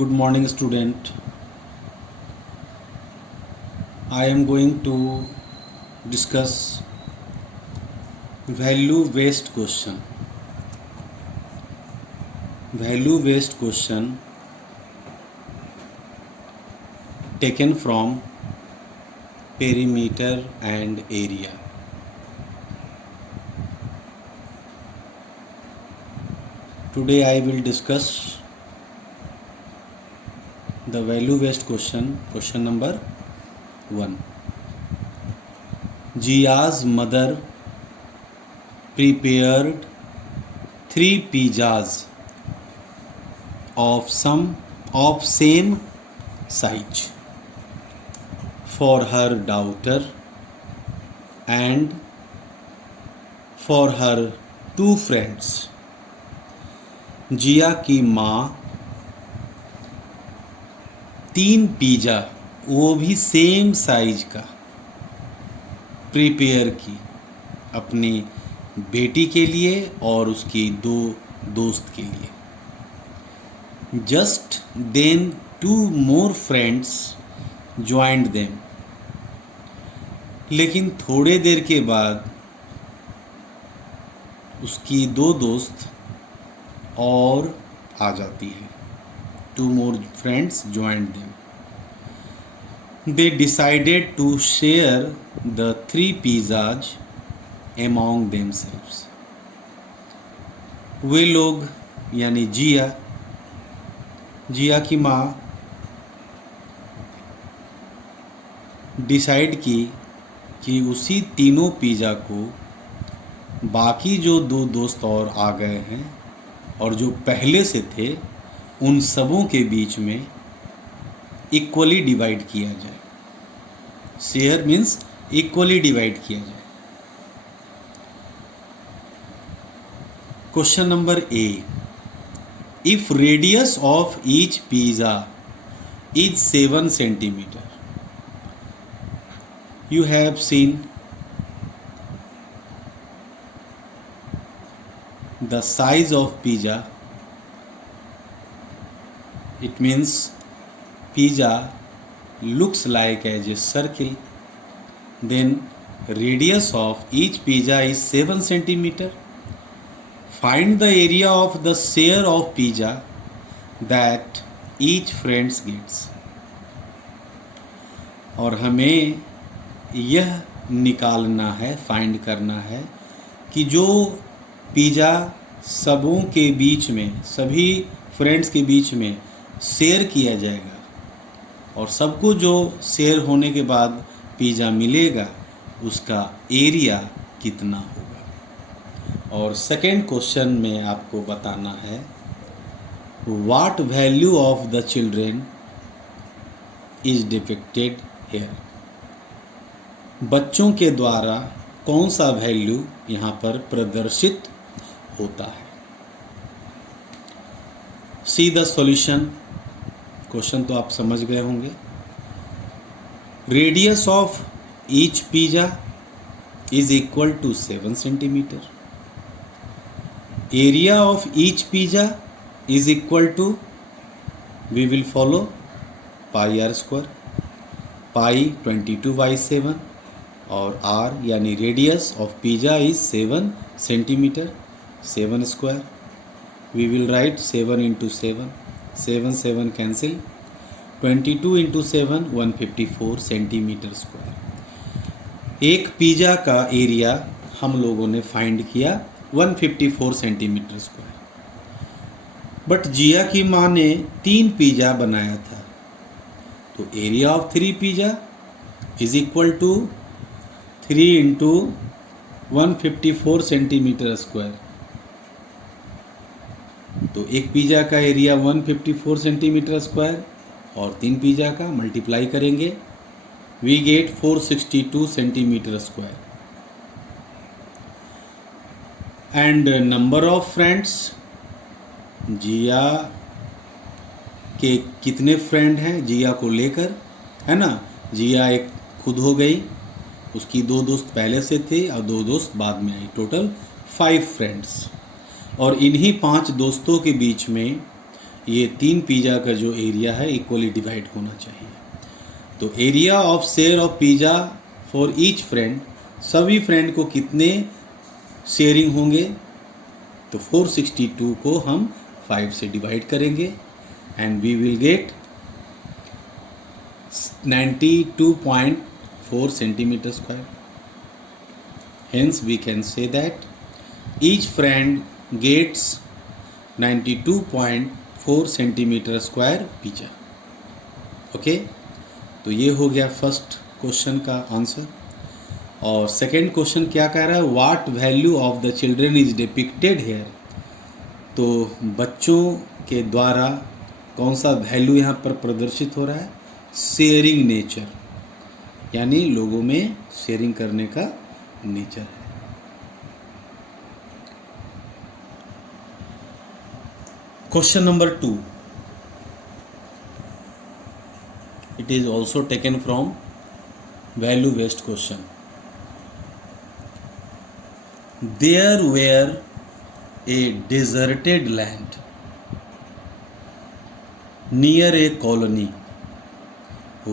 Good morning, student. I am going to discuss value based question. Value based question taken from perimeter and area. Today I will discuss the value based question number 1. Jia's mother prepared 3 pizzas of same size for her daughter and for her 2 friends. जिया की माँ 3 pizza वो भी same size का prepare की अपनी बेटी के लिए और उसकी 2 दोस्त के लिए. Just then 2 more friends joined them. लेकिन थोड़े देर के बाद उसकी 2 दोस्त और आ जाती है. 2 more friends joined them. They decided to share the 3 pizzas among themselves. वे लोग यानी जिया की माँ डिसाइड की कि उसी तीनों पिज़्ज़ा को बाकी जो 2 दोस्त और आ गए हैं और जो पहले से थे उन सबों के बीच में इक्वली डिवाइड किया जाए. शेयर मीन्स इक्वली डिवाइड किया जाए. Question number A. If radius of each pizza is 7 centimetre. You have seen the size of pizza. It means pizza looks like as a circle. Then radius of each pizza is 7 centimeter. Find the area of the share of pizza that each friend gets. और हमें यह निकालना है, find करना है कि जो pizza सबों के बीच में, सभी फ्रेंड्स के बीच में शेयर किया जाएगा और सबको जो शेयर होने के बाद पिज़्ज़ा मिलेगा उसका एरिया कितना होगा. और सेकेंड क्वेश्चन में आपको बताना है what value of the children is depicted here. बच्चों के द्वारा कौन सा वैल्यू यहाँ पर प्रदर्शित होता है. See the solution. क्वेश्चन तो आप समझ गए होंगे. Radius of each pizza is equal to 7 centimetre. Area of each pizza is equal to, we will follow pi r square. Pi 22/7 और आर यानी radius of pizza is 7 centimetre. 7 square. We will write 7 into 7. 7 cancel. 22 into 7 154 centimetre square. एक pizza का area हम लोगों ने find किया 154 centimetre square. But जिया की माँ ने 3 पिज़्ज़ा बनाया था तो area of 3 pizza is equal to 3 into 154 centimetre square. तो एक पिज़्ज़ा का एरिया 154 सेंटीमीटर स्क्वायर और 3 पिज़्ज़ा का मल्टीप्लाई करेंगे we get 462 centimetre square. And number of friends, Jiya के कितने फ्रेंड हैं जिया को लेकर, है ना. जिया एक खुद हो गई, उसकी 2 दोस्त पहले से थे और 2 दोस्त बाद में आई. Total 5 friends. और इन्हीं 5 दोस्तों के बीच में ये 3 पिज़्ज़ा का जो एरिया है इक्वली डिवाइड होना चाहिए। तो area of share of pizza for each friend, सभी फ्रेंड को कितने शेयरिंग होंगे, तो 462 को हम 5 से डिवाइड करेंगे and we will get 92.4 centimetre square. Hence we can say that each friend gets 92.4 centimetre square pizza. Okay, तो ये हो गया फर्स्ट क्वेश्चन का आंसर। और सेकंड क्वेश्चन क्या कह रहा है, what value of the children is depicted here. तो बच्चों के द्वारा कौन सा वैल्यू यहाँ पर प्रदर्शित हो रहा है, शेयरिंग नेचर, यानी लोगों में शेयरिंग करने का नेचर है। Question number 2, it is also taken from value based question. There were a deserted land near a colony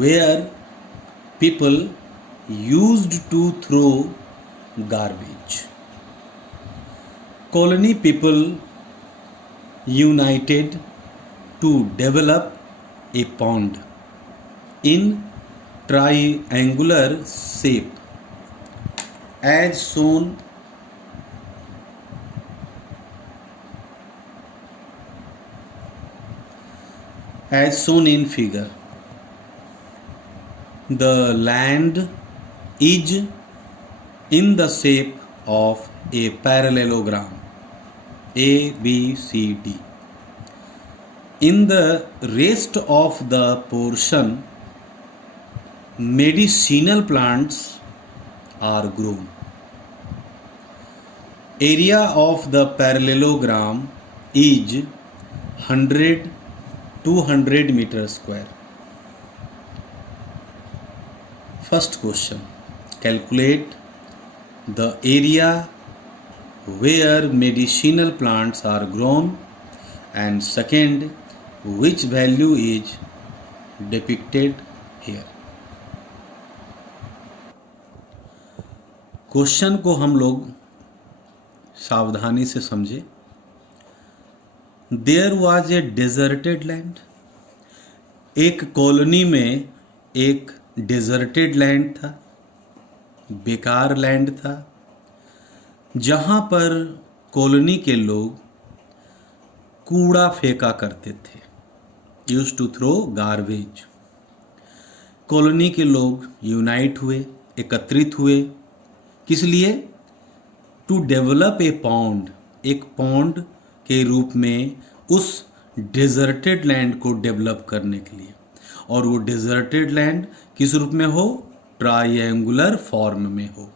where people used to throw garbage. Colony people united to develop a pond in triangular shape as shown in figure. The land is in the shape of a parallelogram ABCD. In the rest of the portion, medicinal plants are grown. Area of the parallelogram is 200 meter square. First question, calculate the area where medicinal plants are grown, and second, which value is depicted here. Question को हम लोग सावधानी से समझे। There was a deserted land, एक colony में एक deserted land था, बेकार लैंड था, जहाँ पर कॉलोनी के लोग कूड़ा फेंका करते थे, used to throw garbage. Colony के लोग यूनाइट हुए, एकत्रित हुए, किस लिए, टू डेवलप ए पॉन्ड, एक पॉन्ड के रूप में उस डेजर्टेड लैंड को डेवलप करने के लिए। और वो डेजर्टेड लैंड किस रूप में हो, ट्रायंगुलर फॉर्म में हो,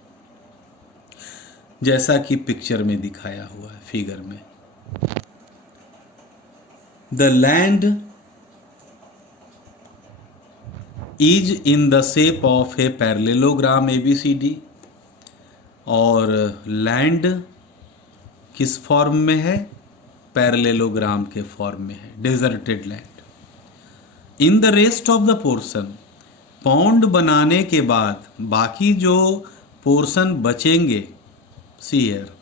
जैसा कि पिक्चर में दिखाया हुआ है, फिगर में। The land is in the shape of a parallelogram ABCD, और लैंड किस फॉर्म में है, पैरेललोग्राम के फॉर्म में है, deserted land. In the rest of the portion, pond बनाने के बाद बाकी जो पोर्शन बचेंगे, सी हियर,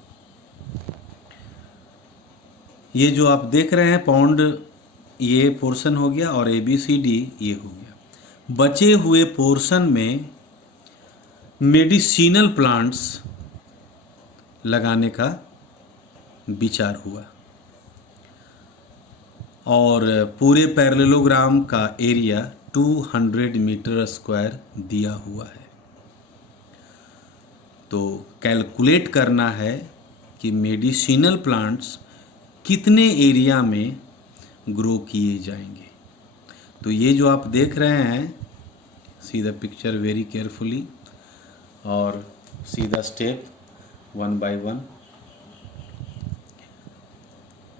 ये जो आप देख रहे हैं पॉन्ड, ये पोर्शन हो गया और ABCD ये हो गया। बचे हुए पोर्शन में मेडिसिनल प्लांट्स लगाने का विचार हुआ, और पूरे पैरेललोग्राम का एरिया 200 मीटर स्क्वायर दिया हुआ है। तो कैलकुलेट करना है कि मेडिसिनल प्लांट्स कितने एरिया में ग्रो किए जाएंगे। तो ये जो आप देख रहे हैं, see the picture very carefully और सी द स्टेप 1 by 1।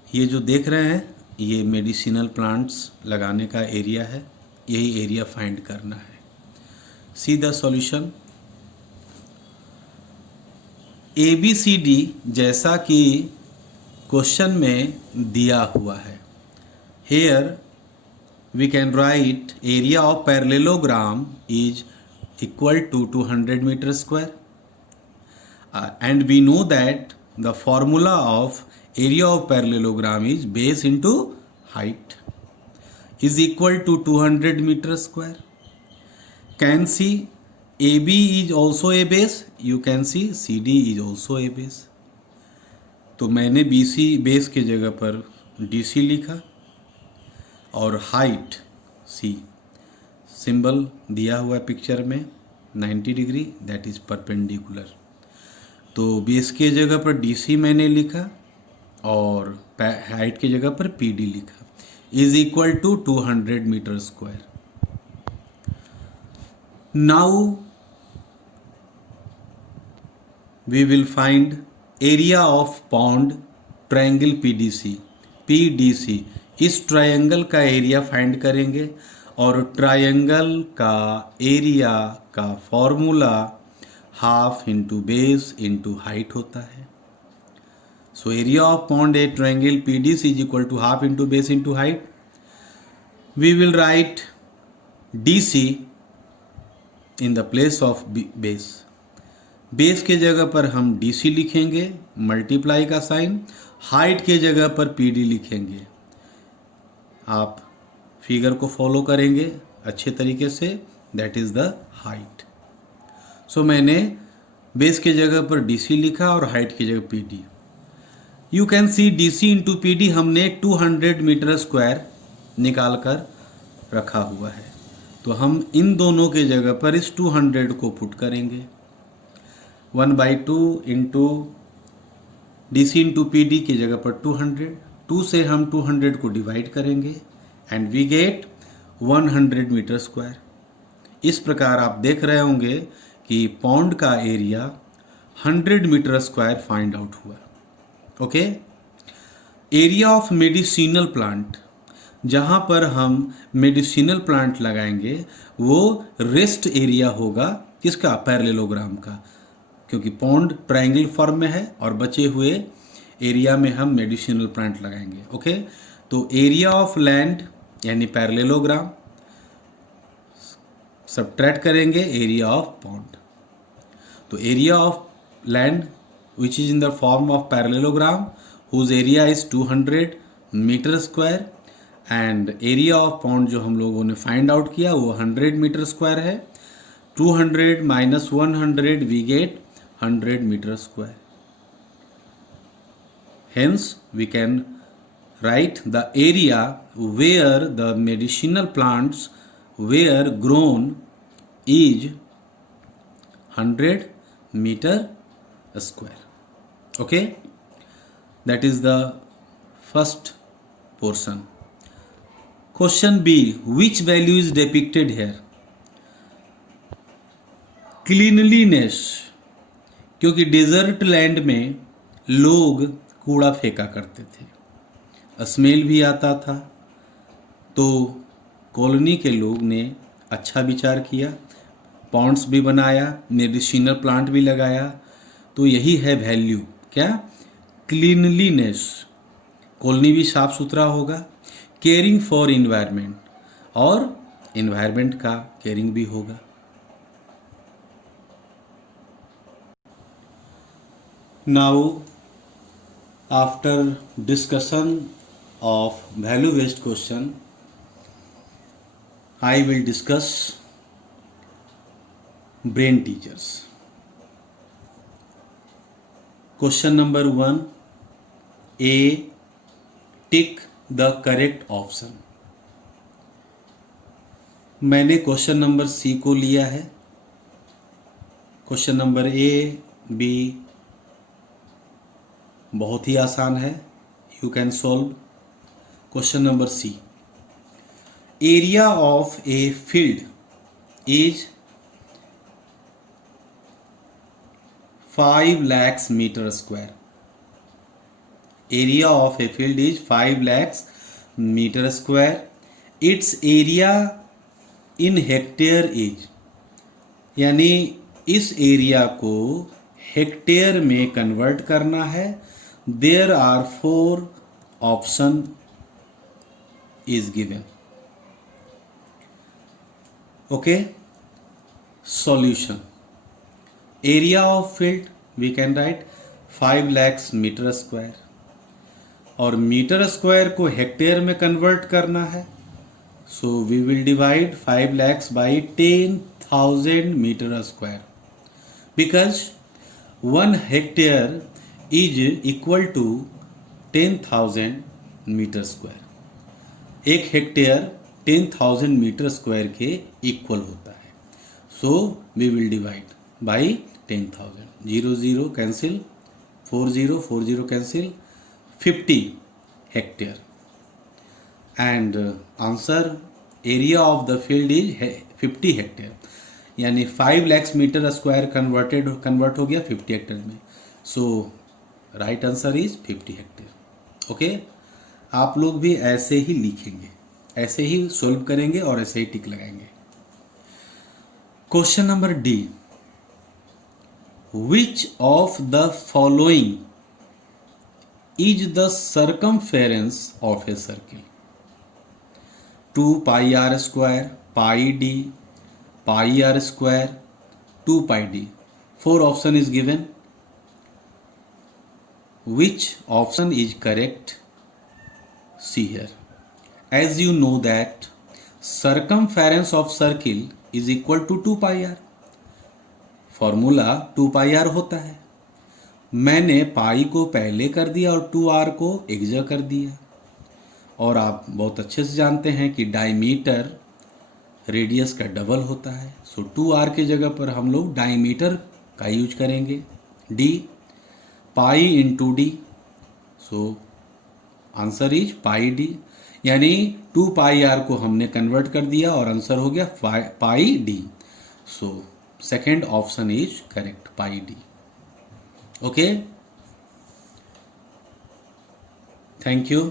ये जो देख रहे हैं, ये मेडिसिनल प्लांट्स लगाने का एरिया है, यही एरिया फाइंड करना है। सी द सॉल्यूशन, ABCD जैसा कि क्वेश्चन में दिया हुआ है, here we can write area of parallelogram is equal to 200 meter square, and we know that the formula of area of parallelogram is base into height is equal to 200 meter square. Can see AB is also a base, you can see CD is also a base. तो मैंने BC base के जगह पर DC लिखा और height C symbol दिया हुआ picture में 90 डिग्री, दैट इज परपेंडिकुलर। तो बेस के जगह पर DC मैंने लिखा और हाइट की जगह पर PD लिखा, is equal to 200 metre square. Now we will find area of pond triangle PDC। इस ट्रायंगल का एरिया फाइंड करेंगे और ट्रायंगल का एरिया का formula half into base into height होता है। So area of pond a triangle PDC is equal to half into base into height. We will write DC in the place of base. Base के जगह पर हम DC लिखेंगे, multiply का sign, height के जगह पर PD लिखेंगे। आप फिगर को फॉलो करेंगे अच्छे तरीके से, दैट इज द हाइट। सो मैंने बेस के जगह पर DC लिखा और हाइट की जगह PD। You can see DC into PD हमने 200 मीटर स्क्वायर निकाल कर रखा हुआ है, तो हम इन दोनों के जगह पर इस 200 को पुट करेंगे। 1/2 इंटू DC इंटू PD की जगह पर 200, 2 से हम 200 को डिवाइड करेंगे and we get 100 metre square. इस प्रकार आप देख रहे होंगे कि पॉन्ड का area 100 metre square find out हुआ। Okay, area of medicinal plant, जहाँ पर हम मेडिसिनल प्लांट लगाएंगे वो रेस्ट एरिया होगा किसका, पैरेललोग्राम का, क्योंकि पॉन्ड ट्रायंगल फॉर्म में है और बचे हुए एरिया में हम मेडिसिनल प्लांट लगाएंगे। ओके, तो एरिया ऑफ लैंड यानी पैरेललोग्राम सबट्रैक्ट करेंगे एरिया ऑफ पॉन्ड। तो area of land which is in the form of parallelogram whose area is 200 metre square and area of pond जो हम लोगों ने फाइंड आउट किया वो 100 मीटर स्क्वायर है। 200 minus 100 we get 100 metre square. Hence we can write the area where the medicinal plants were grown is 100 meter square. Okay, that is the first portion. Question B, which value is depicted here? Cleanliness, क्योंकि desert land में लोग कूड़ा फेंका करते थे, smell भी आता था, तो कॉलोनी के लोग ने अच्छा विचार किया, पॉन्ड्स भी बनाया, मेडिसिनल प्लांट भी लगाया। तो यही है वैल्यू, क्या, क्लीनलीनेस, कॉलोनी भी साफ सुथरा होगा, केयरिंग फॉर इन्वायरमेंट, और इन्वायरमेंट का केयरिंग भी होगा। Now after discussion of value based question, I will discuss brain teasers. Question number 1, A, tick the correct option. मैंने क्वेश्चन नंबर C को लिया है। क्वेश्चन नंबर A, B बहुत ही आसान है, you can solve. Question number C, area of a field is 5 lakhs metre square. Area of a field is 5 lakhs metre square. Its area in hectare is, यानी इस area को hectare में convert करना है। There are 4 option is given. Okay, solution. Area of field we can write 5 lakhs metre square, और metre square को hectare में convert करना है, so we will divide 5 lakhs by 10,000 metre square, because 1 hectare is equal to 10,000 metre square. एक hectare 10,000 metre square के equal होता है, so we will divide by 10,000, 0 0 cancel, 4 0 4 0 cancel, 50 hectare, and answer area of the field is 50 hectare, यानी 5 lakhs metre square convert हो गया 50 hectare में, so right answer is 50 hectare. Okay, आप लोग भी ऐसे ही लिखेंगे, ऐसे ही सॉल्व करेंगे और ऐसे ही टिक लगाएंगे। Question number D, which of the following is the circumference of a circle? 2 pi r square, pi d, pi r square, 2 pi d. 4 option is given. Which option is correct? See here. As you know that circumference of circle is equal to 2 pi r. Formula 2 pi r होता है. मैंने पाई को पहले कर दिया और 2r को एक जगह कर दिया, और आप बहुत अच्छे से जानते हैं कि डायमीटर रेडियस का डबल होता है, सो 2r के जगह पर हम लोग डायमीटर का यूज करेंगे. d pi into D, so answer is pi D, यानी 2 पाई आर को हमने कन्वर्ट कर दिया और आंसर हो गया pi d. So second option is correct, pi d. Okay, thank you.